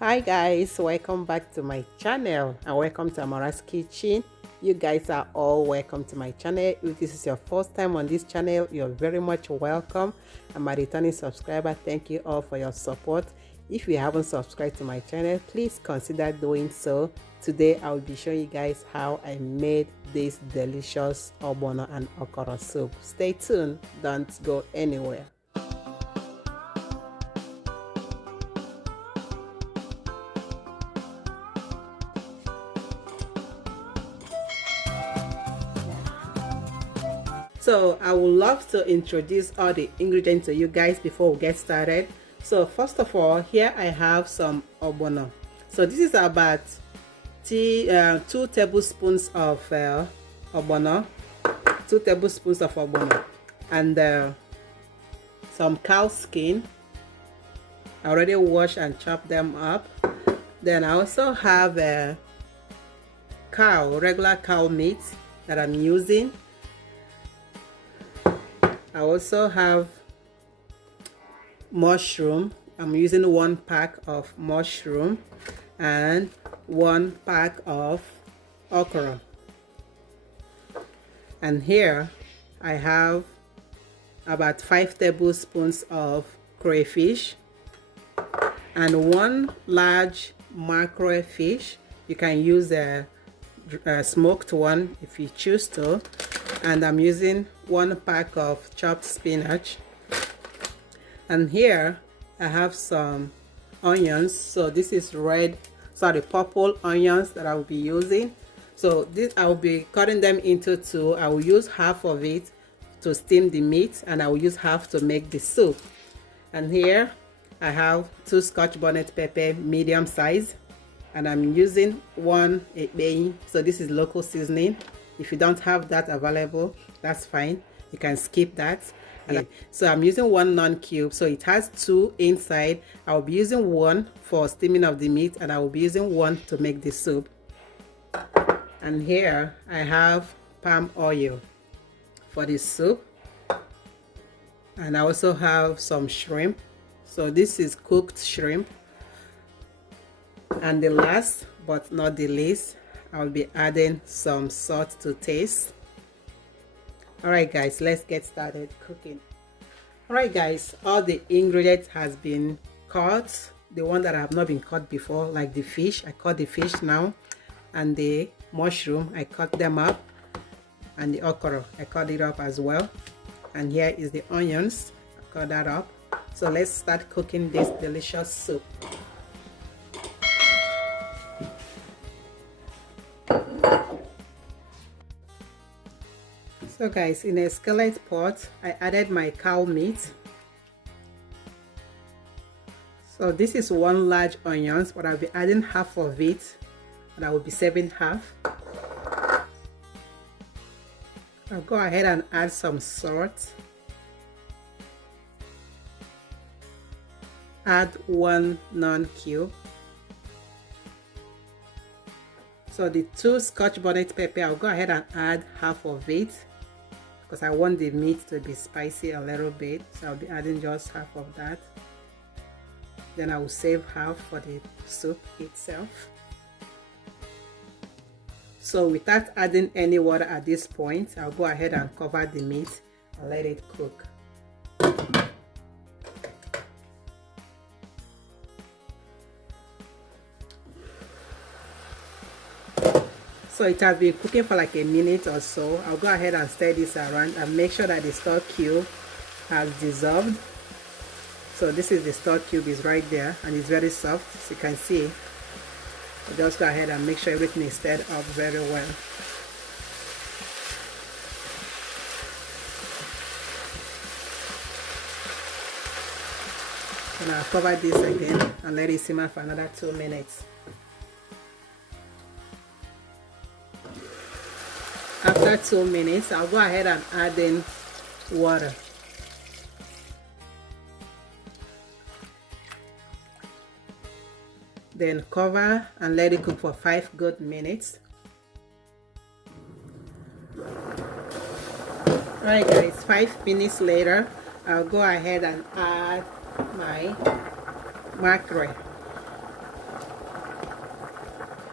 Hi guys, welcome back to my channel and welcome to Amara's Kitchen. You guys are all welcome to my channel. If this is your first time on this channel, you're very much welcome. And my returning subscriber, thank you all for your support. If you haven't subscribed to my channel, please consider doing so. Today I will be showing you guys how I made this delicious ogbono and okra soup. Stay tuned, don't go anywhere. So I would love to introduce all the ingredients to you guys before we get started. So first of all, here I have some ogbono. So this is about 2 tablespoons of ogbono, 2 tablespoons of ogbono, and some cow skin. I already washed and chopped them up. Then I also have regular cow meat that I'm using. I also have mushroom. I'm using 1 pack of mushroom and 1 pack of okra. And here I have about 5 tablespoons of crayfish and 1 large mackerel fish. You can use a smoked one if you choose to. And I'm using 1 pack of chopped spinach. And here I have some onions. So this is purple onions that I will be using. So this I will be cutting them into 2. I will use half of it to steam the meat and I will use half to make the soup. And here I have 2 Scotch bonnet pepper, medium size, and I'm using 1 ekpei. So this is local seasoning. If you don't have that available, that's fine, you can skip that. So I'm using 1 non-cube, so it has 2 inside. I will be using 1 for steaming of the meat and I will be using 1 to make the soup. And here I have palm oil for the soup, and I also have some shrimp. So this is cooked shrimp. And the last but not the least, I'll be adding some salt to taste. Alright guys, let's get started cooking. Alright guys, all the ingredients has been cut. The one that have not been cut before, like the fish, I cut the fish now. And the mushroom, I cut them up. And the okra, I cut it up as well. And here is the onions, I cut that up. So let's start cooking this delicious soup. So guys, in a skillet pot, I added my cow meat. So this is 1 large onions, but I'll be adding half of it, and I will be saving half. I'll go ahead and add some salt. Add 1 non-cube. So the 2 Scotch bonnet pepper, I'll go ahead and add half of it, because I want the meat to be spicy a little bit, so I'll be adding just half of that. Then I will save half for the soup itself. So without adding any water at this point, I'll go ahead and cover the meat and let it cook. So it has been cooking for like a minute or so. I'll go ahead and stir this around and make sure that the stock cube has dissolved. So this is the stock cube, is right there, and it's very soft, as you can see. So just go ahead and make sure everything is stirred up very well. And I'll cover this again and let it simmer for another 2 minutes. After 2 minutes, I'll go ahead and add in water. Then cover and let it cook for 5 good minutes. Alright guys, 5 minutes later, I'll go ahead and add my mackerel.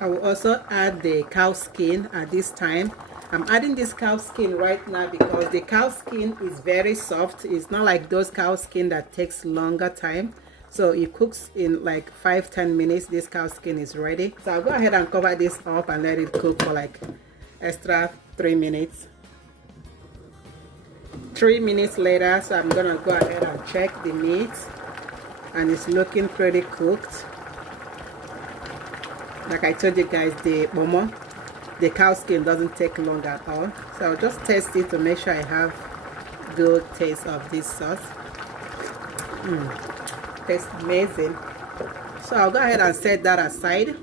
I will also add the cow skin at this time. I'm adding this cow skin right now because the cow skin is very soft. It's not like those cow skin that takes longer time. So it cooks in like 5-10 minutes. This cow skin is ready. So I'll go ahead and cover this up and let it cook for like extra 3 minutes. 3 minutes later, so I'm gonna go ahead and check the meat, and it's looking pretty cooked. Like I told you guys, the ogbono, the cow skin doesn't take long at all. So I'll just taste it to make sure I have good taste of this sauce. Tastes amazing. So I'll go ahead and set that aside.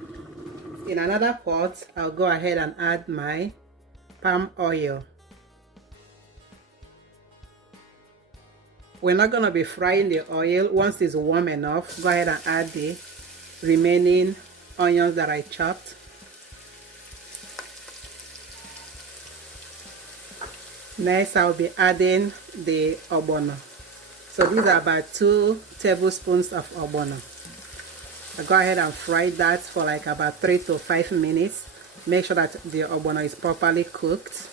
In another pot, I'll go ahead and add my palm oil. We're not going to be frying the oil. Once it's warm enough, go ahead and add the remaining onions that I chopped. Next, I'll be adding the ogbono. So these are about 2 tablespoons of ogbono. I'll go ahead and fry that for like about 3 to 5 minutes. Make sure that the ogbono is properly cooked.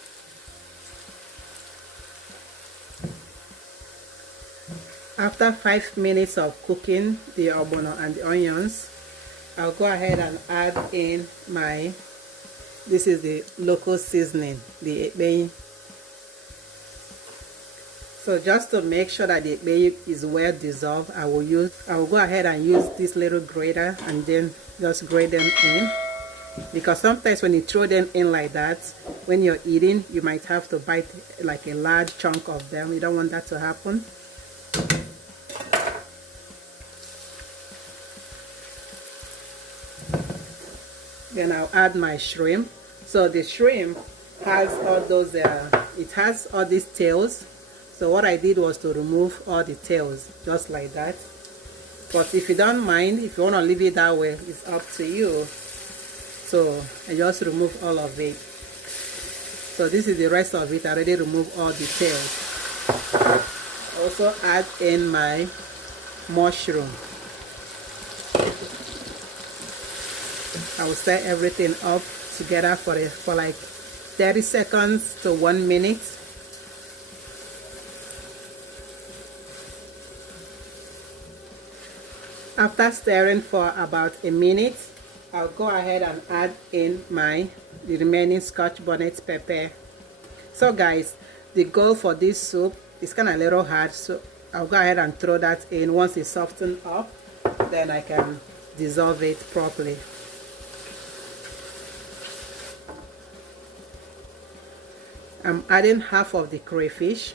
After 5 minutes of cooking the ogbono and the onions, I'll go ahead and add in this is the local seasoning, the ekpeyi. So just to make sure that the ekpeyi is well dissolved, I will go ahead and use this little grater and then just grate them in. Because sometimes when you throw them in like that, when you're eating, you might have to bite like a large chunk of them. You don't want that to happen. Then I'll add my shrimp. So the shrimp has all those, it has all these tails. So what I did was to remove all the tails, just like that. But if you don't mind, if you want to leave it that way, it's up to you. So I just remove all of it. So this is the rest of it. I already removed all the tails. Also add in my mushroom. I will stir everything up together for like 30 seconds to 1 minute. After stirring for about a minute, I'll go ahead and add in the remaining Scotch bonnet pepper. So guys, the goal for this soup is kind of a little hard, so I'll go ahead and throw that in. Once it's softened up, then I can dissolve it properly. I'm adding half of the crayfish.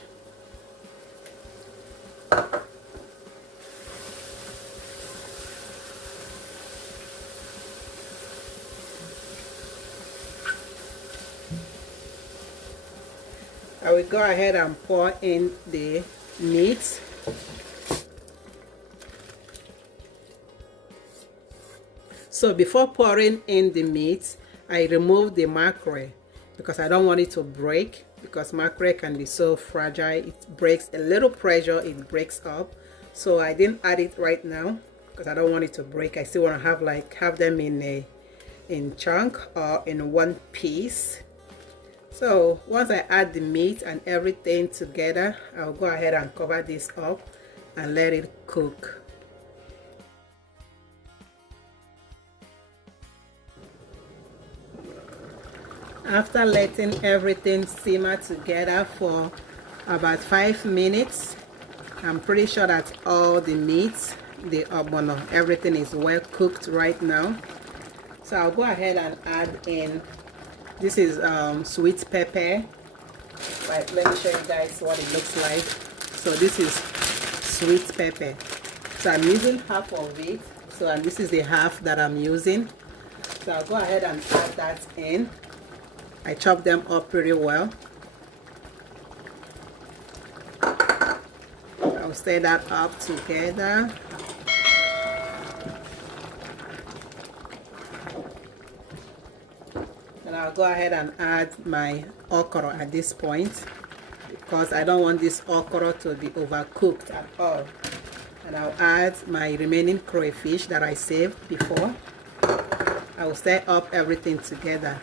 I will go ahead and pour in the meat. So before pouring in the meat, I remove the mackerel because I don't want it to break, because mackerel can be so fragile. It breaks a little pressure, it breaks up. So I didn't add it right now because I don't want it to break. I still want to have them in chunk or in one piece. So once I add the meat and everything together, I'll go ahead and cover this up and let it cook. After letting everything simmer together for about 5 minutes, I'm pretty sure that all the meat, the ogbono, everything is well cooked right now. So I'll go ahead and add in, this is sweet pepper. Right, let me show you guys what it looks like. So this is sweet pepper. So I'm using half of it. So and this is the half that I'm using. So I'll go ahead and add that in. I chop them up pretty well. I'll stir that up together. And I'll go ahead and add my okra at this point, because I don't want this okra to be overcooked at all. And I'll add my remaining crayfish that I saved before. I will stir up everything together.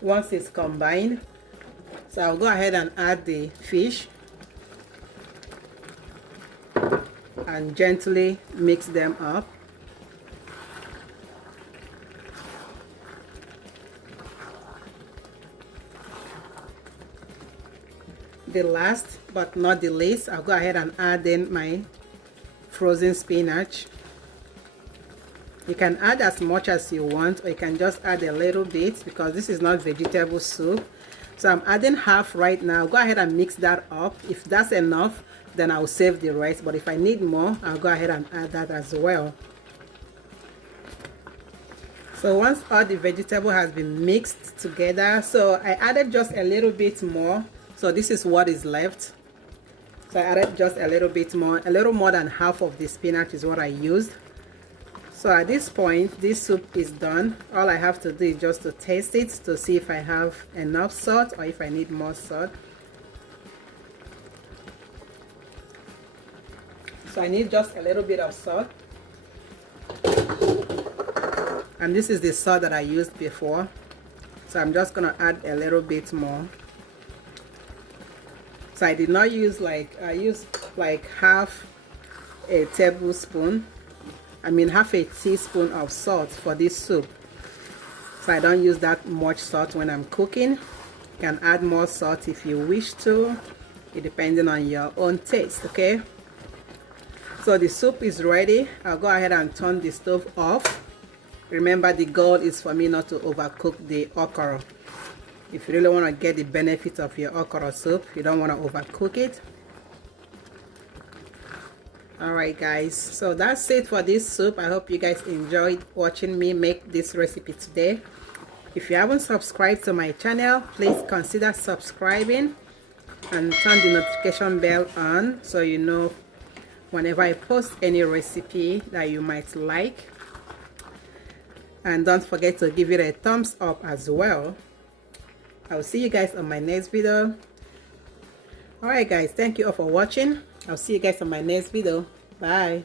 Once it's combined, so I'll go ahead and add the fish and gently mix them up. The last but not the least, I'll go ahead and add in my frozen spinach. You can add as much as you want, or you can just add a little bit because this is not vegetable soup. So I'm adding half right now. Go ahead and mix that up. If that's enough, then I'll save the rest, but if I need more, I'll go ahead and add that as well. So once all the vegetable has been mixed together, so I added just a little bit more. So this is what is left. So I added just a little bit more, a little more than half of the spinach is what I used. So at this point, this soup is done. All I have to do is just to taste it to see if I have enough salt or if I need more salt. So I need just a little bit of salt. And this is the salt that I used before. So I'm just gonna add a little bit more. So I did not use I used like half a tablespoon. Half a teaspoon of salt for this soup. So I don't use that much salt when I'm cooking. You can add more salt if you wish to, depending on your own taste, okay? So the soup is ready. I'll go ahead and turn the stove off. Remember, the goal is for me not to overcook the okra. If you really want to get the benefit of your okra soup, you don't want to overcook it. Alright guys, so that's it for this soup. I hope you guys enjoyed watching me make this recipe today. If you haven't subscribed to my channel, please consider subscribing and turn the notification bell on so you know whenever I post any recipe that you might like. And don't forget to give it a thumbs up as well. I'll see you guys on my next video. Alright guys, thank you all for watching. I'll see you guys on my next video. Bye.